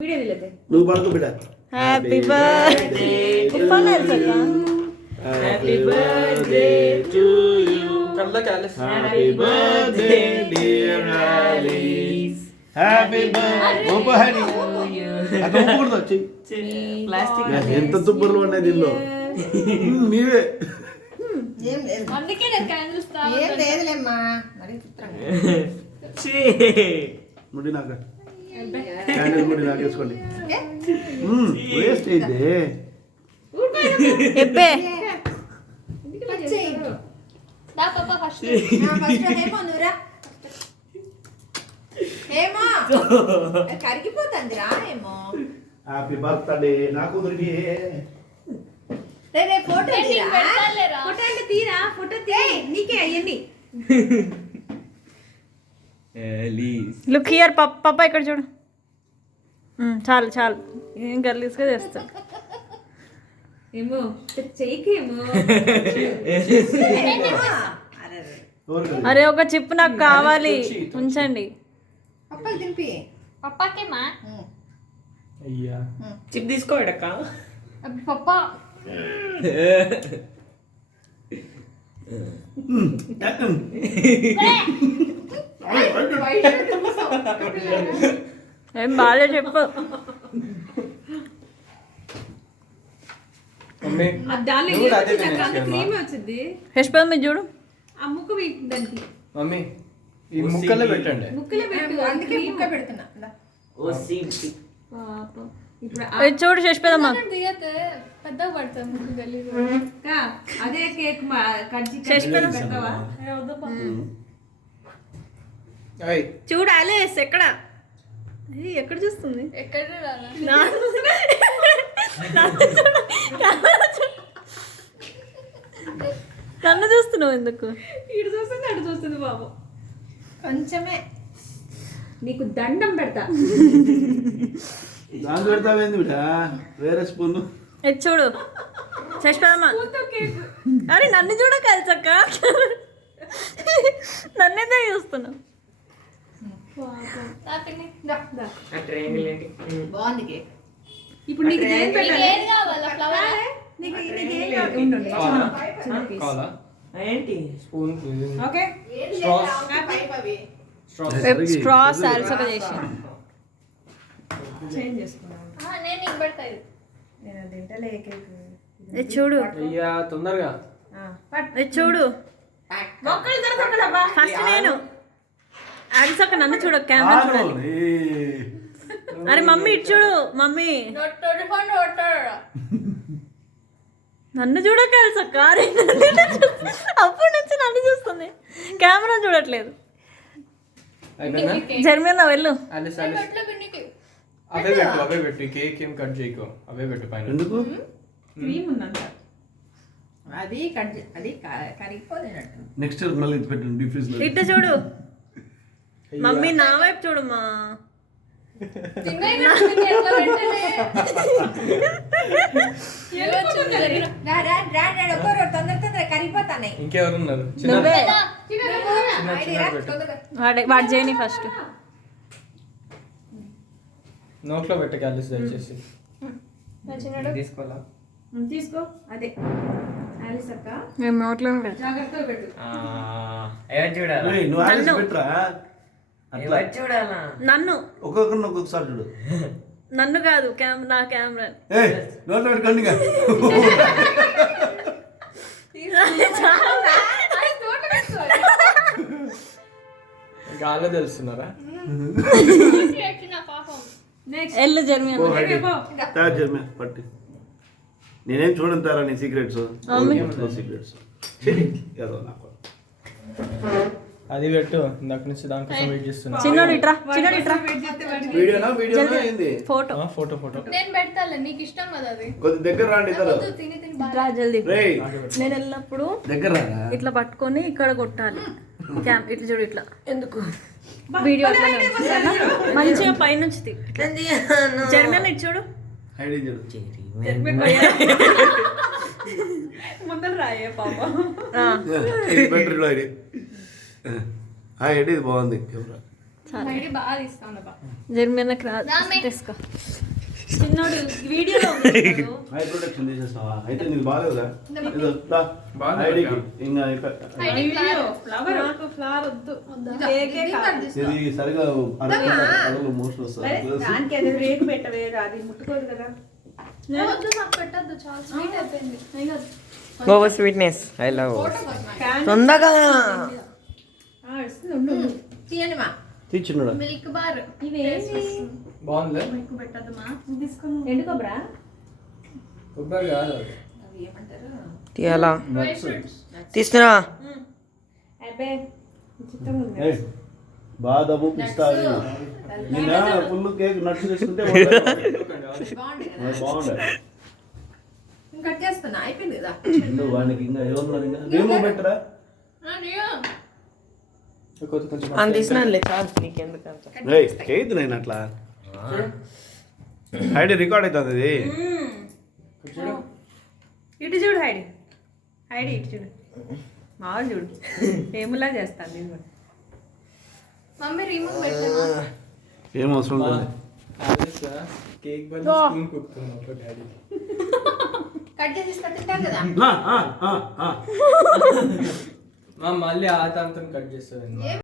నువ్వు పడుకో బిడ్డ. Happy birthday happy birthday to you. Happy birthday dear Alice. Happy birthday ఓపో హరి. అక్కడ ఊపకూడదు వచ్చి. ప్లాస్టిక్ ఎంత దుబ్బర్లు ఉన్నాయి దీనిలో. నీవే అందుకే నేను క్యాండిల్స్ ఏం లేదులేమ్మా మరి చిత్రంగా ముడి నాకు క్యాండిల్ ముడి నాకు వేసుకోండి. వేస్ట్ అయితే ఎప్పే దా పాపా ఫస్ట్ ఏమో నువ్వురా ఏమో కరిగిపోతుందిరా ఏమో. హ్యాపీ బర్త్డే నా కూతురికి. రే ఫోటో తీరా పెడతాలేరా ఫోటో అంటే తీరా ఫోటో తీ నీకే అయ్యండి. లుక్ హియర్ పప్ప ఇక్కడ చూడు. చాలు చాలు ఏం గర్లీస్గా చేస్తా. ఏమో చెయ్యికేమో అరే ఒక చిప్ నాకు కావాలి ఉంచండి. అప్పలు తినిపి పప్పాకేమా అయ్యా చిప్ తీసుకోడక్క. అబ్బి పప్పా ఏం బాగా చెప్పు. మమ్మీ నువ్వు అదే తినేసి యశ్పద్ మీరు చూడు. మమ్మీ ఈ ముక్కల్లో పెట్టండి. అందుకే ముక్క పెడుతున్నా ఇందా. ఇది చూడు యశ్పదమ్మ. దిగతే పెద్దగా పడతాం గలీజ్ అదే కేక్ యశ్పదమ్మ పెడతావా? అయ్ చూడు ఆలేస్ ఎక్కడ ఎక్కడ చూస్తుంది. ఎక్కడ రాలా నన్ను చూస్తున్నావు ఎందుకు? ఇటు చూస్తుంది అటు చూస్తుంది బాబు. కొంచెమే నీకు దండం పెడతా. దాని పెడతావేంది బిడ్డ వేరే స్పూన్. ఇది చూడు యశ్పదమ్మ. అరే నన్ను చూడ కలిసక్క నన్నేదే చూస్తున్నావు. బాగుంది కేక్. ఇప్పుడు నీకు ఏం కావాలా ఫ్లవర్ కావాలా ఏంటి స్పూన్ ఓకే స్ట్రాస్ ఆల్సోగా చేసి చేంజ్ చేసుకున్నాను. నేను నీకు పెడతా ఇది నేను తింటలే కేక్. ఇది చూడు. అయ్యా తొందరగా ఇది చూడు. మొక్కలు దొరకడబ్బా. ఫస్ట్ నేను ఆల్సోక నన్ను చూడు. కెమెరా చూడాలి. అరే మమ్మీ ఇటు చూడు. మమ్మీ నన్ను చూడక కలిసక్క. అరే అప్పటి నుంచి నన్ను చూస్తుంది. కెమెరా చూడట్లేదు. అయిపోయిందా? జర్మీలో వెళ్ళు. అలిస్ అలిస్ అవే పెట్టు కేక్ ఏం కట్ చేయకు అవే పెట్టు పైన. ఎందుకు క్రీమ్ ఉందంట అది అది కరిగిపోలేనట్టు. నెక్స్ట్ మళ్ళీ ఇది పెట్టండి డీప్ ఫ్రీజ్ లో. ఇటు చూడు. మమ్మీ నా వైపు చూడమ్మా. తొందర కరిగిపోతాయి. ఇంకెవరున్నారు? నువ్వే చిన్న వాడు చేయని ఫస్ట్. నోట్లో పెట్టక అలిస్ దయచేసి. తీసుకోవాలా? తీసుకో అదే ఆలిస్ అక్క మేము నోట్లో జాగ్రత్తగా పెట్టు. ఏయ్, నువ్వు ఆలిస్ పెట్టరా అట్లా నన్ను ఒక్కొక్కరిని ఒక్కొక్కసారి చూడు. నన్ను కాదు నా కెమెరా. ఏయ్ నోట్లో పెట్టుకోండి ఇక. గాల్లో తెలుస్తున్నారా? పాపం ఎల్లు జర్మీ. ఓ హైడి. తా జర్మే పట్టి. నేనేం చూడను తారా నీ సీక్రెట్స్. సీక్రెట్స్ ఏదో నాకు అది పెట్టు. ఇందాక నుంచి దానికోసం వెయిట్ చేస్తున్నా. చిన్నోడు ఇట్రా. చిన్నోడు ఇట్రా. వీడియోనా ఏంది? ఫోటో ఫోటో ఫోటో నేను పెడతాలే నీకు ఇష్టం కదా అది కొద్ది దగ్గర రాండి ఇద్దరు. వద్దు, తిని తిని బాగా రా జల్దీ. రేయ్ నేను వెళ్ళినప్పుడు దగ్గర రారా. ఇట్లా పట్టుకొని ఇక్కడ కొట్టాలి. ఇట్లా చూడు ఇట్లా. ఎందుకు వీడియో అట్లా మంచిగా పైనుంచి జర్మన్ ఇటు చూడు. హైడి చూడు. ముందర రాయే పాప. ఇది బెటర్ హైడి. ఇది బాగుంది కెమెరా. ఐడి బాగా తీస్తాను బా జర్మనకు రాదు తీసుకో చిన్నోడు వీడియోలో ఐ ప్రొటెక్షన్ తీసేస్తావా అయితే నీకు బాగాలేదా ఇదో బాగాలేదు. ఐడికి ఇంకా వీడియో ఫ్లవర్ ఫ్లవర్ వద్దు కేకే కాదు. ఇది సరిగా అడుగులు మోషన్ అరే, వస్తుంది దానికి అది రేకు పెట్టవే అది ముట్టుకోదు కదా. వద్దు నాకు పెట్టద్దు చాలా స్వీట్ అయిపోయింది over sweetness I love can తొందరగా ఇస్తుంది ఉండు ఉండు. తీయండి మా తీర్చున్నాడా మిల్క్ బార్ ఇవేంటి బాగుంది ఎక్కువ పెట్టద్దు మా ఎండు కొబ్బరా కొబ్బరి కాదు అది. తీయాలా డ్రై ఫ్రూట్స్ తీస్తున్నా అబ్బే చిత్తంగా ఉంది. ఏయ్, బాదము పిస్తా నిన్న ఫుల్ కేక్ నట్స్ తీసుకుంటే బాగుండే కట్ చేస్తున్నా అయిపోయింది కదా వానికి ఇంకా ఎవరున్నారు ఇంకా రేమో పెట్టరా కొంచెం అని తీసినానులే చాలు నీకెందుకంత కేక్ నేను అట్లా ఐడి రికార్డ్ అవుతుంది ఇది చూడు. ఇటు చూడు హైడి హైడి ఇటు చూడు మామూలు చూడు ఏములా చేస్తాను నేను కూడా. మమ్మీ రిమూవ్ పెట్టలేమా ఏం అవసరం లేదు ఆలిస్ కేక్ బదులు స్పూన్ కుక్కుతున్నావు డాడీ. కట్ చేసి ఇస్తా తింటాం కదా ఆ, ఆ, ఆ, ఆ. మా మళ్ళీ ఆ తాంతం కట్ చేస్తుంది